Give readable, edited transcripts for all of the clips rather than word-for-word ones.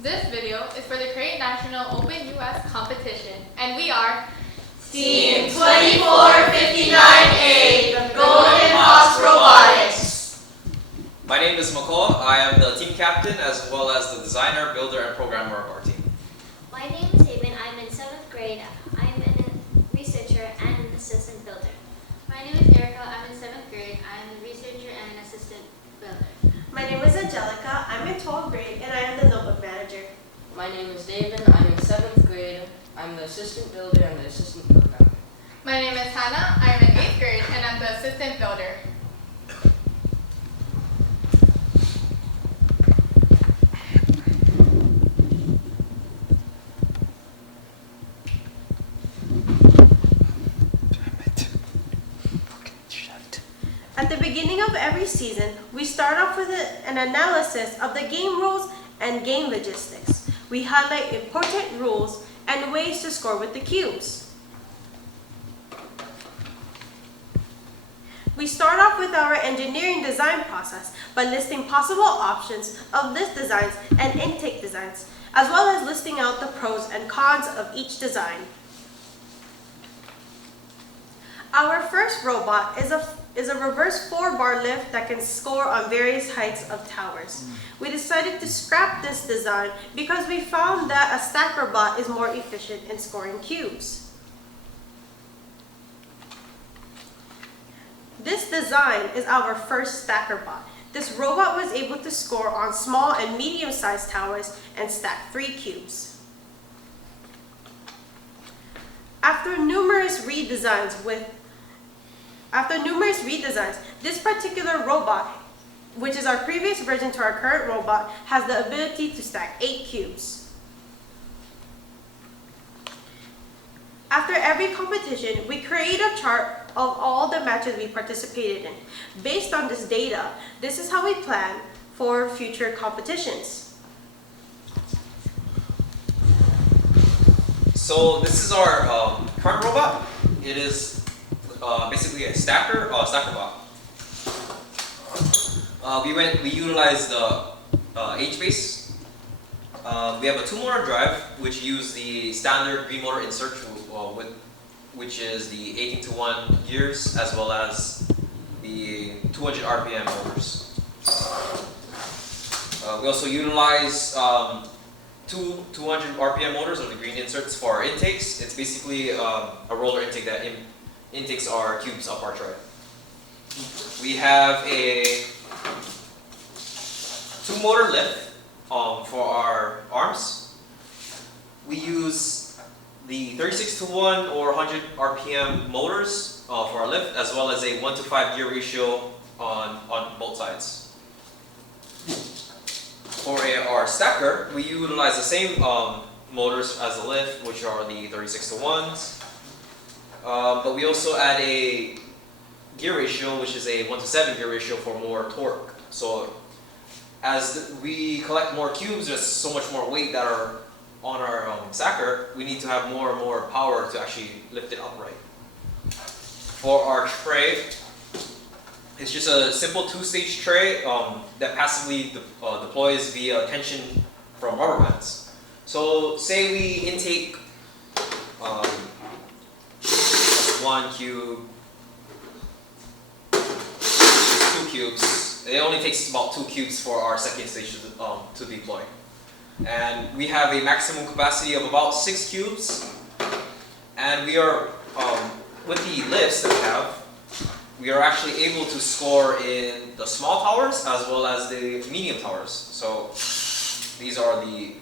This video is for the Create National Open US competition, and we are Team 2459A, the Golden Hawks Robotics. My name is McCall. I am the team captain as well as the designer, builder, and programmer of our team. My name is Haven. I'm in 7th grade. I'm a researcher and an assistant builder. My name is Erica. I'm in 7th grade. I'm a researcher and an assistant builder. My name is Angelica. I'm in 12th grade and I am the notebook manager. My name is David. I'm in 7th grade. I'm the assistant builder and the assistant programmer. My name is Hannah. I'm in 8th grade and I'm the assistant builder. At the beginning of every season, we start off with an analysis of the game rules and game logistics. We highlight important rules and ways to score with the cubes. We start off with our engineering design process by listing possible options of list designs and intake designs, as well as listing out the pros and cons of each design. Our first robot is a reverse 4-bar lift that can score on various heights of towers. We decided to scrap this design because we found that a stacker bot is more efficient in scoring cubes. This design is our first stacker bot. This robot was able to score on small and medium-sized towers and stack 3 cubes. After numerous redesigns, this particular robot, which is our previous version to our current robot, has the ability to stack 8 cubes. After every competition, we create a chart of all the matches we participated in. Based on this data, this is how we plan for future competitions. So this is our current robot. It is basically a stacker bot. We utilized the H-base. We have a 2-motor drive, which use the standard green motor insert, which is the 18:1 gears, as well as the 200 RPM motors. We also utilize two 200 RPM motors of the green inserts for our intakes. It's basically a roller intake that intakes our cubes up our tray. We have a 2-motor lift for our arms. We use the 36:1 or 100 RPM motors for our lift, as well as a 1:5 gear ratio on both sides. For our stacker, we utilize the same motors as the lift, which are the 36:1s. But we also add a gear ratio, which is a 1:7 gear ratio for more torque. So as we collect more cubes, there's so much more weight that are on our stacker, we need to have more and more power to actually lift it upright. For our tray, it's just a simple 2-stage tray that passively deploys via tension from rubber bands. So say we intake 1 cube, 2 cubes. It only takes about 2 cubes for our second stage to deploy. And we have a maximum capacity of about 6 cubes. And we are, with the lifts that we have, we are actually able to score in the small towers as well as the medium towers. So these are the,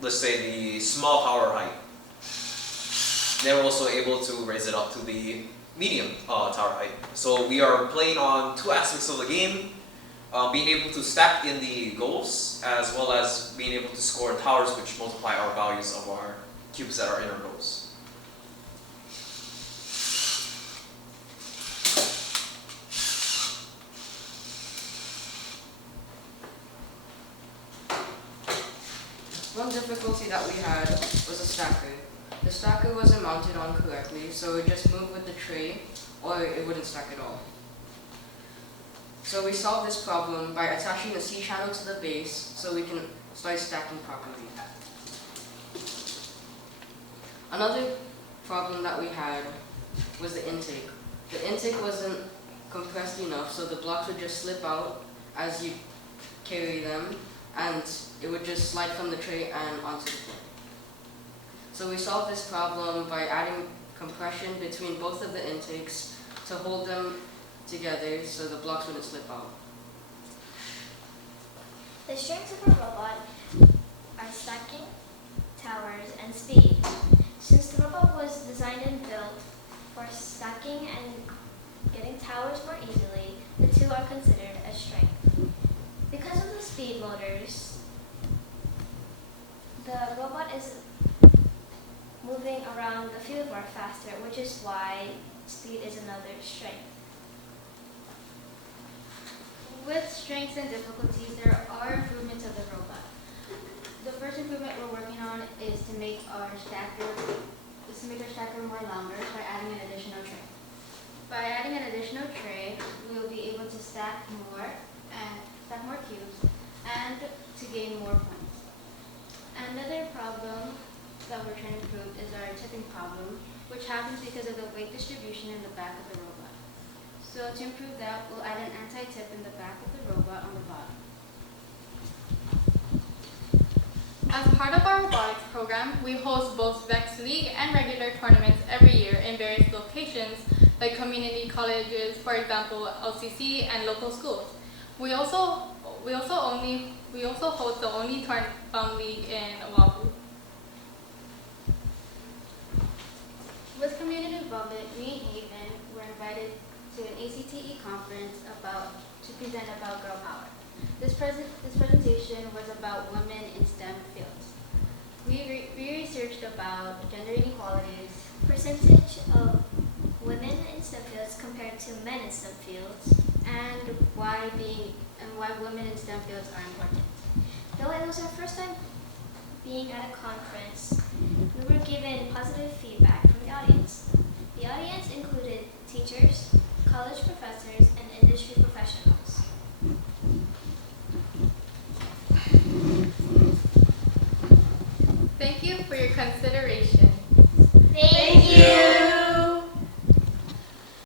let's say, the small tower height. Then we're also able to raise it up to the medium tower height. So we are playing on 2 aspects of the game, being able to stack in the goals, as well as being able to score in towers, which multiply our values of our cubes that are in our goals. One difficulty that we had was a stacker. The stacker wasn't mounted on correctly, so it would just move with the tray, or it wouldn't stack at all. So we solved this problem by attaching the C channel to the base, so started stacking properly. Another problem that we had was the intake. The intake wasn't compressed enough, so the blocks would just slip out as you carry them, and it would just slide from the tray and onto the floor. So we solved this problem by adding compression between both of the intakes to hold them together so the blocks wouldn't slip out. The strengths of a robot are stacking, towers, and speed. Since the robot was designed and built for stacking and getting towers more easily, the two are considered a strength. Because of the speed motors, the robot is moving around the field more faster, which is why speed is another strength. With strengths and difficulties, there are improvements of the robot. The first improvement we're working on is to make our stacker more longer by adding an additional tray. By adding an additional tray, we'll be able to stack more cubes and to gain more points. Another problem that we're trying to improve is our tipping problem, which happens because of the weight distribution in the back of the robot. So to improve that, we'll add an anti-tip in the back of the robot on the bottom. As part of our robotics program, we host both VEX League and regular tournaments every year in various locations, like community colleges, for example, LCC, and local schools. We also host the only league in Oahu. With community involvement, me and Haven were invited to an ACTE conference to present about girl power. This presentation was about women in STEM fields. We researched about gender inequalities, Percentage of women in STEM fields compared to men in STEM fields, and why women in STEM fields are important. Though it was our first time being at a conference, we were given positive feedback from the audience. The audience included teachers, college professors, and industry professionals. Thank you for your consideration. Thank you!